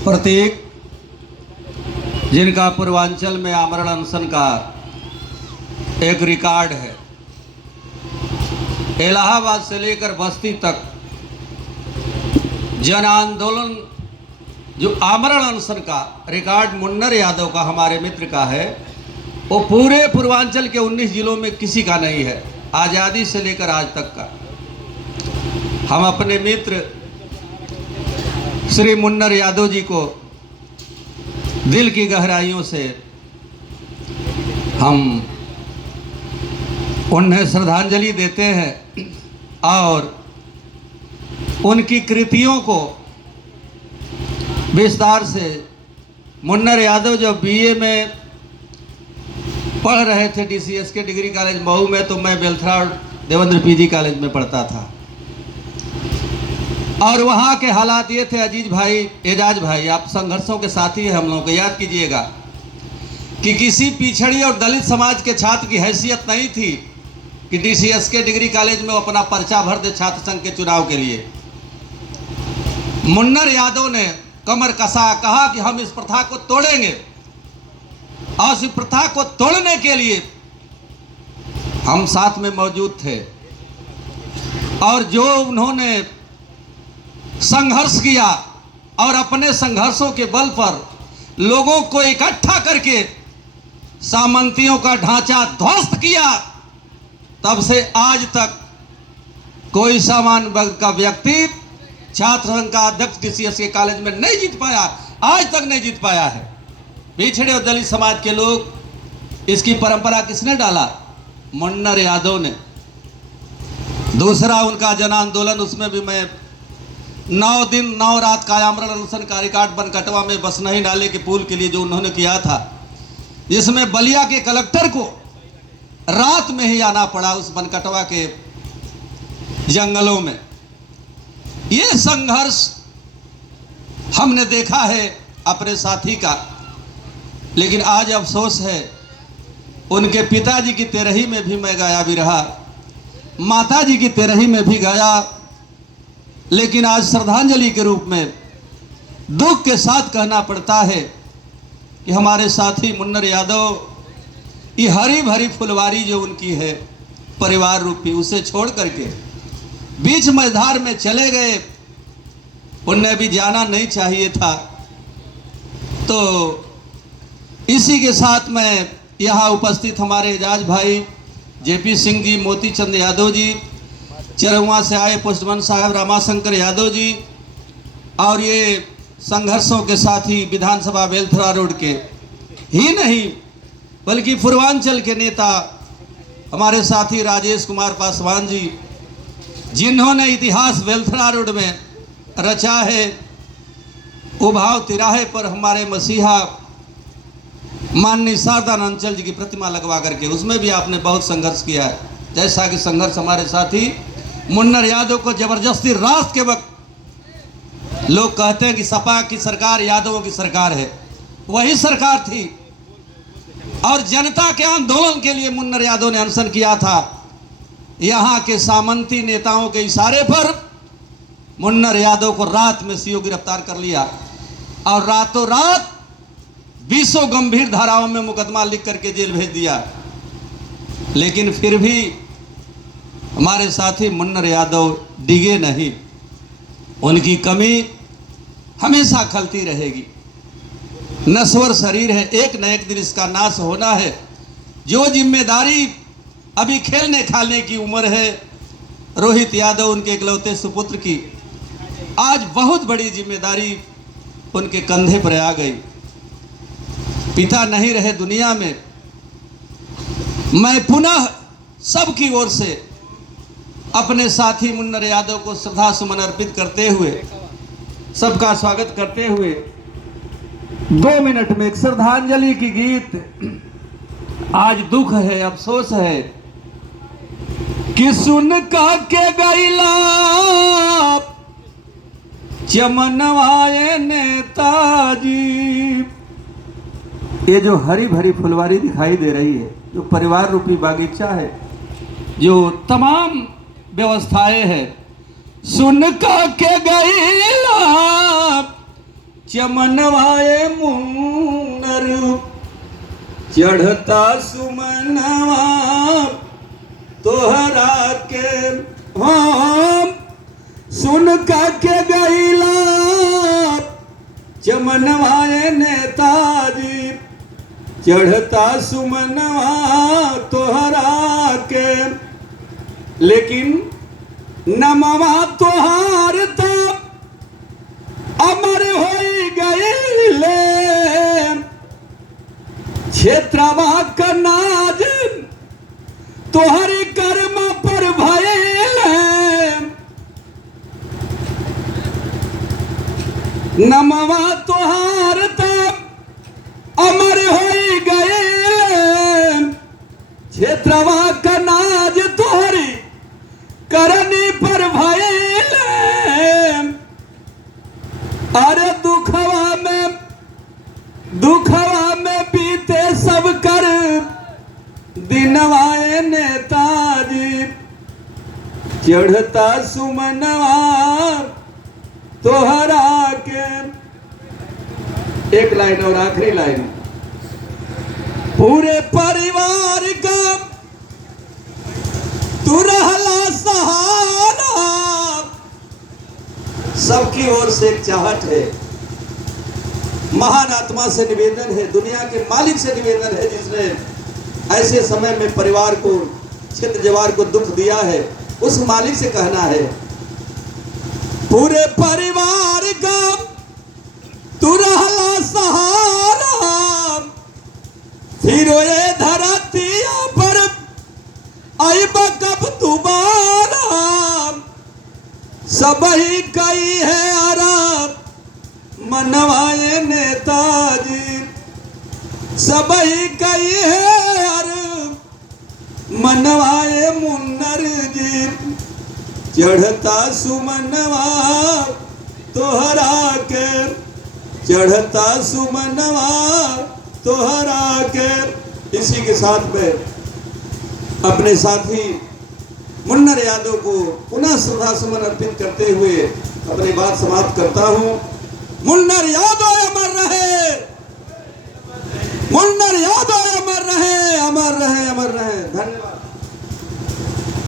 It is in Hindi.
प्रतीक, जिनका पूर्वांचल में आमरण अनशन का एक रिकॉर्ड है। इलाहाबाद से लेकर बस्ती तक जन आंदोलन जो आमरण अनशन का रिकॉर्ड मुन्नर यादव का, हमारे मित्र का है, वो पूरे पूर्वांचल के 19 जिलों में किसी का नहीं है, आज़ादी से लेकर आज तक का। हम अपने मित्र श्री मुन्नर यादव जी को दिल की गहराइयों से हम उन्हें श्रद्धांजलि देते हैं और उनकी कृतियों को विस्तार से। मुन्नर यादव जब बीए में पढ़ रहे थे डीसीएस के डिग्री कॉलेज मऊ में, तो मैं बेलथरा देवेंद्र पीजी कॉलेज में पढ़ता था और वहाँ के हालात ये थे, अजीज भाई, एजाज भाई, आप संघर्षों के साथी हैं हम लोगों को, याद कीजिएगा कि किसी पिछड़ी और दलित समाज के छात्र की हैसियत नहीं थी कि डीसीएस के डिग्री कॉलेज में वो अपना पर्चा भर दे छात्र संघ के चुनाव के लिए। मुन्नर यादव ने कमर कसा, कहा कि हम इस प्रथा को तोड़ेंगे और इस प्रथा को तोड़ने के लिए हम साथ में मौजूद थे। और जो उन्होंने संघर्ष किया और अपने संघर्षों के बल पर लोगों को इकट्ठा करके सामंतियों का ढांचा ध्वस्त किया, तब से आज तक कोई सामान्य वर्ग का व्यक्ति छात्र संघ का अध्यक्ष डीसीएस के कॉलेज में नहीं जीत पाया, आज तक नहीं जीत पाया है। पिछड़े और दलित समाज के लोग, इसकी परंपरा किसने डाला? मुन्नर यादव ने। दूसरा उनका जन आंदोलन, उसमें भी मैं 9 दिन 9 रात का आमरण अनशन का रिकॉर्ड बनकटवा में बसनही नाले के पुल के लिए जो उन्होंने किया था, जिसमें बलिया के कलेक्टर को रात में ही आना पड़ा उस बनकटवा के जंगलों में। ये संघर्ष हमने देखा है अपने साथी का, लेकिन आज अफसोस है उनके पिताजी की तेरही में भी मैं गया भी रहा, माताजी की तेरही में भी गया, लेकिन आज श्रद्धांजलि के रूप में दुख के साथ कहना पड़ता है कि हमारे साथी मुन्नर यादव, ये हरी भरी फुलवारी जो उनकी है परिवार रूपी, उसे छोड़ करके बीच मैदान में चले गए। उन्हें भी जाना नहीं चाहिए था। तो इसी के साथ मैं यहाँ उपस्थित हमारे एजाज भाई जेपी सिंह जी, मोती चंद यादव जी, चरहुआ से आए पोस्टमैन साहब रामाशंकर यादव जी, और ये संघर्षों के साथी विधानसभा बेलथरा रोड के ही नहीं बल्कि पूर्वांचल के नेता हमारे साथी राजेश कुमार पासवान जी, जिन्होंने इतिहास बेलथरा रोड में रचा है। उभाव तिराहे पर हमारे मसीहा माननीय शारदानंद अंचल जी की प्रतिमा लगवा करके, उसमें भी आपने बहुत संघर्ष किया है। जैसा कि संघर्ष हमारे साथी मुन्नर यादव को जबरदस्ती रात के वक्त लोग कहते हैं कि सपा की सरकार यादवों की सरकार है, वही सरकार थी और जनता के आंदोलन के लिए मुन्नर यादव ने अनशन किया था। यहाँ के सामंती नेताओं के इशारे पर मुन्नर यादव को रात में सीओ गिरफ्तार कर लिया और रातों रात 20 गंभीर धाराओं में मुकदमा लिख करके जेल भेज दिया। लेकिन फिर भी हमारे साथी मुन्नर यादव डिगे नहीं, उनकी कमी हमेशा खलती रहेगी। नश्वर शरीर है, एक न एक दिन इसका नाश होना है। जो जिम्मेदारी अभी खेलने खालने की उम्र है रोहित यादव, उनके इकलौते सुपुत्र की, आज बहुत बड़ी जिम्मेदारी उनके कंधे पर आ गई। पिता नहीं रहे दुनिया में। मैं पुनः सबकी ओर से अपने साथी मुन्नर यादव को श्रद्धा सुमन अर्पित करते हुए, सबका स्वागत करते हुए 2 मिनट में एक श्रद्धांजलि की गीत। आज दुख है, अफसोस है कि सुन का के गैला चमनवाए नेताजी। ये जो हरी भरी फुलवारी दिखाई दे रही है, जो परिवार रूपी बागीचा है, जो तमाम व्यवस्थाएं हैं, सुन का के गैला चमनवाए मुन्नर चढ़ता सुमनवा तोहरा के हम सुन के गईला चमनवाए नेताजी चढ़ता सुमनवा तोहरा के लेकिन नमवा तोहार तब अमर हो गईले क्षेत्रवा का नाज तोहर कर्म पर भइले नमवा तोहार तब अमर हो गईले क्षेत्रवा का नाज तोहरी करनी पर भइले अरे दुखवा में बीते सब कर दिनवाए नेताजी चढ़ता सुमनवा तोहरा के एक लाइन और आखिरी लाइन पूरे परिवार का तू रहला सहारा सबकी ओर से एक चाहत है महान आत्मा से निवेदन है दुनिया के मालिक से निवेदन है जिसने ऐसे समय में परिवार को क्षेत्र जवार को दुख दिया है उस मालिक से कहना है पूरे परिवार का तू रहला सहारा फिर ये धरतिया पर आइब कब दोबारा सब ही कई है आराम मनवाए नेताजी सब ही कई है आराम मनवाए मुन्नर जी चढ़ता सुमनवा तोहरा के चढ़ता सुमनवा तोहरा के इसी के साथ में अपने साथी मुन्नर यादव को पुनः श्रद्धा सुमन अर्पित करते हुए अपनी बात समाप्त करता हूं। मुन्नर यादव अमर रहे मुन्नर यादव अमर रहे अमर रहे अमर रहे। धन्यवाद।